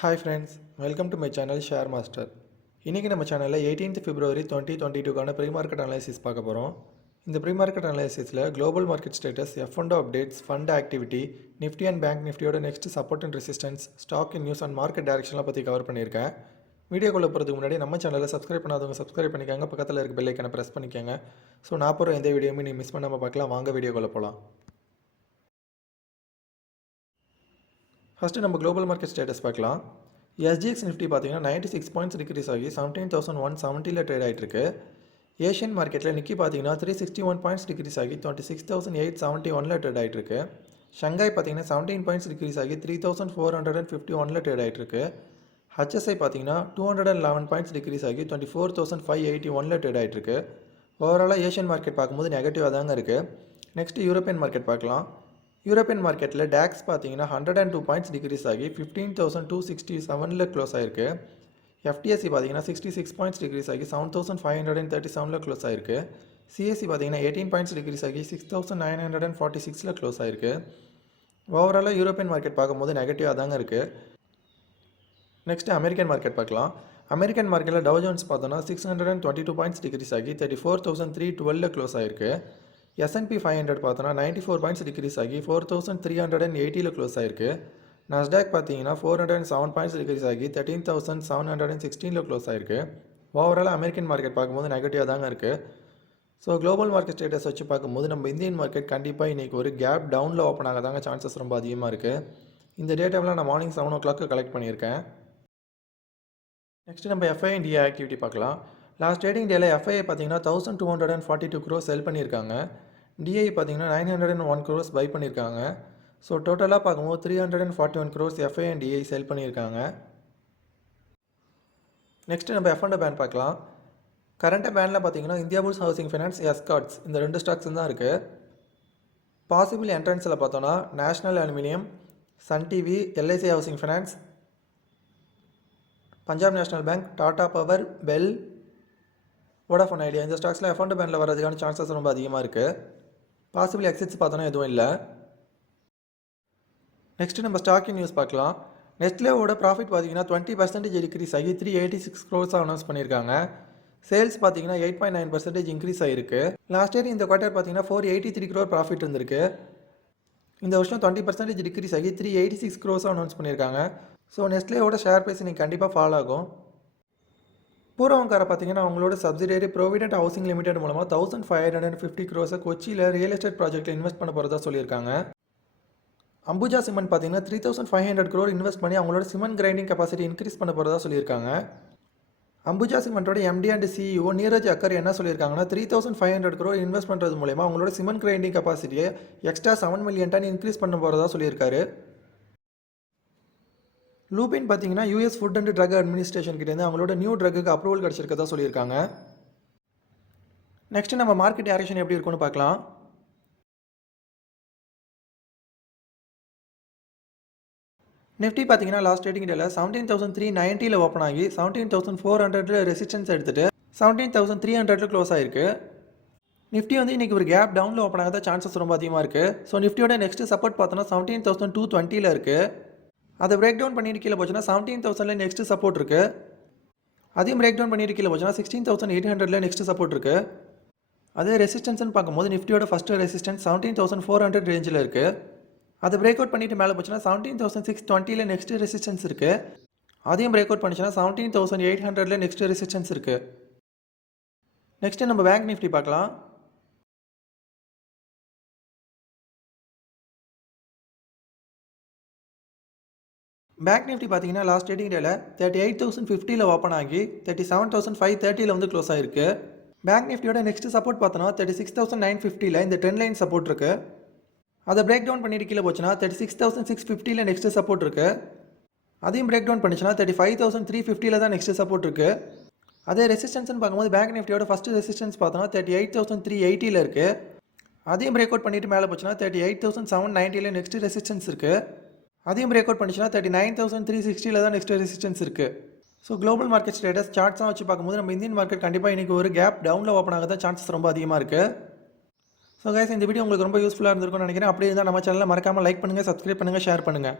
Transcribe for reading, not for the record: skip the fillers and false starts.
Hi friends, welcome to my channel Share Master. இன்றைக்கி நம்ம சேனலில் 18th February 2022 pre-market analysis பார்க்க போகிறோம். இந்த pre-market analysisல global market status, F&O updates, fund activity, Nifty and Bank Niftyயோட next support and resistance, stock in news and market directionலாம் பற்றி cover பண்ணியிருக்கேன். வீடியோக்குள்ளே போகிறதுக்கு முன்னாடி நம்ம சேனலை சப்ஸ்கிரைப் பண்ணாதவங்க சப்ஸ்கிரைப் பண்ணிக்கோங்க, பக்கத்தில் இருக்க பெல் ஐக்கனை ப்ரெஸ் பண்ணிக்கோங்க. ஸோ நான் போகிற எந்த வீடியோமே நீ மிஸ் பண்ணாமல் பார்க்கலாம். வாங்க வீடியோக்குள்ளே போகலாம். ஃபஸ்ட்டு நம்ம குளோபல் மார்க்கெட் ஸ்டேட்டஸ் பார்க்கலாம். எஸ்ஜிஎக்ஸ் நிஃப்டி பார்த்தீங்கன்னா 96 பாயிண்ட்ஸ் டிக்ரீஸ் ஆகி 17,170 ட்ரேட் ஆகிட்டு இருக்கு. ஏஷியன் மார்க்கெட்டில் நிக்கி பார்த்தீங்கன்னா 361 பாயிண்ட்ஸ் டிக்ரீஸ் ஆகி 26,871 ட்ரேட் ஆகிட்டு இருக்கு. ஷங்காய் பார்த்தீங்கன்னா 17 பாயிண்ட்ஸ் டிக்ரீஸ் ஆகி 3,451 ட்ரேட் ஆகிட்டு இருக்கு. ஹச்எஸ்ஐ பார்த்தீங்கன்னா 211 பாயிண்ட்ஸ் டிக்ரீஸ் ஆகி 24,581 ட்ரேட் ஆகிட்டு இருக்கு. ஓவராலாக ஏஷியன் மார்க்கெட் பார்க்கும்போது நெகட்டிவாக தாங்க இருக்குது. நெக்ஸ்ட் யூரோப்பியன் மார்க்கெட் பார்க்கலாம். யூரோப்பியன் மார்க்கெட்டில் டேக்ஸ் பார்த்தீங்கன்னா 102 பாயிண்ட்ஸ் டிக்ரீஸ் ஆகி 15,267 க்ளோஸ் ஆகிருக்கு. எஃப்டிஎஸ்சி பார்த்தீங்கன்னா 66 பாயிண்ட்ஸ் டிக்ரீஸ் ஆகி 7,537 க்ளோஸ் ஆகிருக்கு. சிஎஸ்சி பார்த்தீங்கன்னா 18 பாயிண்ட்ஸ் டிக்ரீஸ் ஆகி 6,946 க்ளோஸ் ஆகிருக்கு. ஓவராலாக யூரோப்பியன் மார்க்கெட் பார்க்கும்போது நெகட்டிவாக தாங்க இருக்குது. நெக்ஸ்ட்டு அமெரிக்கன் மார்க்கெட் பார்க்கலாம். அமெரிக்கன் மார்க்கெட்டில் டவ் ஜோன்ஸ் பார்த்தோன்னா 622 பாயிண்ட்ஸ் டிக்ரீஸ் ஆகி 34,312 க்ளோஸ் ஆகிருக்கு. S&P 500 பார்த்தோன்னா 94 பாயிண்ட்ஸ் டிக்ரீஸ் ஆகி 4,380 க்ளோஸ் ஆகிருக்கு. நஸ்டாக் பார்த்தீங்கன்னா 407 பாயிண்ட்ஸ் டிக்ரீஸ் ஆகி 13,716 க்ளோஸ் ஆகிருக்கு. ஓவரால் அமெரிக்கன் மார்க்கெட் பார்க்கும்போது நெகட்டிவாக தாங்க இருக்குது. ஸோ குளோபல் மார்க்கெட் ஸ்டேட்டஸ் வச்சு பார்க்கும்போது நம்ம இந்தியன் மார்க்கெட் கண்டிப்பாக இன்றைக்கி ஒரு கேப் டவுனில் ஓப்பன் ஆக தாங்க சான்சஸ் ரொம்ப அதிகமாக இருக்குது. இந்த டேட்டாவெலாம் நான் மார்னிங் 7 o'clock கலெக்ட் பண்ணியிருக்கேன். நெக்ஸ்ட்டு நம்ம எஃப்ஐ அண்ட் டிஏ ஆக்டிவிட்டி பார்க்கலாம். லாஸ்ட் ட்ரேடிங் டேல எஃப்ஐ பார்த்தீங்கன்னா 1,242 crores செல் பண்ணியிருக்காங்க. டிஐ பார்த்தீங்கன்னா 901 crores பை பண்ணியிருக்காங்க. ஸோ டோட்டலாக பார்க்கும்போது 341 crores FI and DI sell பண்ணியிருக்காங்க. நெக்ஸ்ட்டு நம்ம எஃப்&ஓ பேன் பார்க்கலாம். கரண்ட் பேனில் பார்த்தீங்கன்னா இந்தியா புல்ஸ் ஹவுசிங் ஃபைனான்ஸ், எஸ்கார்ட்ஸ் இந்த 2 ஸ்டாக்ஸ் தான் இருக்குது. பாசிபிள் என்ட்ரன்ஸில் பார்த்தோன்னா நேஷ்னல் அலுமினியம், சன் டிவி, எல்ஐசி ஹவுசிங் ஃபைனான்ஸ், பஞ்சாப் நேஷனல் பேங்க், டாடா பவர், பெல், வோடாஃபோன் ஐடியா இந்த ஸ்டாக்ஸில் எஃப்&ஓ பேனில் வரதுக்கான சான்சஸ் ரொம்ப அதிகமாக இருக்குது. பாசிபிள் எக்ஸிட்ஸ் பார்த்தோன்னா எதுவும் இல்லை. நெக்ஸ்ட்டு நம்ம ஸ்டாக் நியூஸ் பார்க்கலாம். நெஸ்ட்லேவோட ப்ராஃபிட் பார்த்தீங்கன்னா 20% டிக்ரீஸ் ஆகி 386 crores அனௌன்ஸ் பண்ணியிருக்காங்க. சேல்ஸ் பார்த்தீங்கன்னா 8.9% இன்க்ரீஸ் ஆகிருக்கு. லாஸ்ட் இயர் இந்த குவார்ட்டர் பார்த்தீங்கன்னா 483 crore ப்ராஃபிட் இருந்திருக்கு. இந்த வருஷம் 20% டிக்ரீஸ் ஆகி 386 crores அனௌன்ஸ் பண்ணியிருக்காங்க. ஸோ நெஸ்ட்லேவோட ஷேர் ப்ரைஸ் இன்னைக்கு கண்டிப்பாக ஃபால் ஆகும். பூர்வங்கார பார்த்தீங்கன்னா அவங்களோட சப்சிடரி ப்ரோவிடென்ட் ஹவுசிங் லிமிடெட் மூலமாக 1,550 crores கொச்சியில் ரியல் எஸ்டேட் ப்ராஜெக்ட்டில் இன்வெஸ்ட் பண்ண போகிறதா சொல்லியிருக்காங்க. அம்புஜா சிமெண்ட் பார்த்தீங்கன்னா 3,500 crore இன்வெஸ்ட் பண்ணி அவங்களோட சிமெண்ட் கிரைண்டிங் கெப்பாசிட்டி இன்க்ரீஸ் பண்ண போகிறதா சொல்லியிருக்காங்க. அம்புஜா சிமெண்ட்டோட MD and CEO Neeraj Akhoury என்ன சொல்லியிருக்காங்கன்னா 3,500 crore இன்வெஸ்ட் பண்ணுறது மூலமா அவங்களோட சிமெண்ட் கிரைண்டிங் கெப்பாசிட்டியை எக்ஸ்ட்ரா 7 million ton இன்க்ரீஸ் பண்ண போகிறதா சொல்லியிருக்காரு. லூபின் பார்த்தீங்கன்னா US Food and Drug Administration கிட்டேருந்து அவங்களோட நியூ ட்ரக்குக்கு அப்ரூவல் கிடச்சிருக்கதா சொல்லியிருக்காங்க. நெக்ஸ்ட்டு நம்ம மார்க்கெட் டைரக்ஷன் எப்படி இருக்குன்னு பார்க்கலாம். நிஃப்டி பார்த்தீங்கன்னா லாஸ்ட் ட்ரேடிங் டேல 17,390 ஓப்பன் ஆகி 17,400 ரெசிஸ்டன்ஸ் எடுத்துட்டு 17,300 க்ளோஸ் ஆயிருக்கு. நிஃப்டி வந்து இன்றைக்கி ஒரு கேப் டவுனில் ஓப்பன் ஆகாத சான்சஸ் ரொம்ப அதிகமாக இருக்குது. ஸோ நிஃப்டியோட நெக்ஸ்ட் சப்போர்ட் பார்த்தோன்னா 17,220 இருக்குது. அதை பிரேக் டவுன் பண்ணிட்டு கீழே போச்சுன்னா 17,000 நெக்ஸ்ட் சப்போர்ட் இருக்குது. அதையும் பிரேக் டவுன் பண்ணிட்டு கீழே போச்சுன்னா 16,800 நெக்ஸ்ட் சப்போர்ட் இருக்குது. அதே ரெசிஸ்டன்ஸ்னு பார்க்கும்போது நிஃப்டியோட ஃபஸ்ட் ரெசிஸ்டன்ஸ் 17,400 ரேஞ்சில் இருக்குது. அதை பிரேக் அவுட் பண்ணிட்டு மேலே போச்சுன்னா 17,620 நெக்ஸ்ட் ரெசிஸ்டன்ஸ் இருக்குது. அதையும் பிரேக் அவுட் பண்ணிச்சுன்னா 17,800 நெக்ஸ்ட் ரெசிஸ்டன்ஸ் இருக்குது. நெக்ஸ்ட்டு நம்ம பேங்க் நிஃப்டி பார்க்கலாம். பேங்க் நிஃப்டி பார்த்தீங்கன்னா லாஸ்ட் ட்ரேடிங் டேல 38,050 ஓப்பன் ஆகி 37,530 வந்து க்ளோஸ் ஆயிருக்கு. பேங்க் நிஃப்டியோட நெக்ஸ்ட் சப்போர்ட் பார்த்தோன்னா 36,950 இந்த ட்ரெண்ட் லைன் சப்போர்ட் இருக்குது. அதை பிரேக் டவுன் பண்ணிட்டு கீழே போச்சுன்னா 36,650 நெக்ஸ்ட் சப்போர்ட் இருக்குது. அதையும் பிரேக் டவுன் பண்ணிச்சுன்னா 35,350 தான் நெக்ஸ்ட் சப்போர்ட் இருக்குது. அதே ரெசிஸ்டன்ஸ்னு பார்க்கும்போது பேங்க் நிஃப்டியோட ஃபஸ்ட் ரெசிஸ்டன்ஸ் பார்த்தோன்னா 38,380 இருக்குது. அதையும் பிரேக் அவுட் பண்ணிட்டு மேலே போச்சுன்னா 38,790 நெக்ஸ்ட் ரெசிஸ்டன்ஸ் இருக்குது. அதையும் பிரேக் அவுட் பண்ணிச்சுன்னா 39,360 தான் நெக்ஸ்ட் ரெசிஸ்டன்ஸ் இருக்குது. ஸோ குளோபல் மார்க்கெட் ஸ்டேட்டஸ் சார்ட்ஸாக வச்சு பார்க்கும்போது நம்ம இந்தியன் மார்க்கெட் கண்டிப்பாக இன்றைக்கி ஒரு கேப் டவுனில் ஓப்பன் ஆக தான் சான்சஸ் ரொம்ப அதிகமாக இருக்குது. ஸோ கைஸ் இந்த வீடியோ உங்களுக்கு ரொம்ப யூஸ்ஃபுல்லாக இருந்திருக்கும்னு நினைக்கிறேன். அப்படி இருந்தால் நம்ம சேனலில் மறக்காமல் லைக் பண்ணுங்கள், சப்ஸ்கிரைப் பண்ணுங்கள், ஷேர் பண்ணுங்கள்.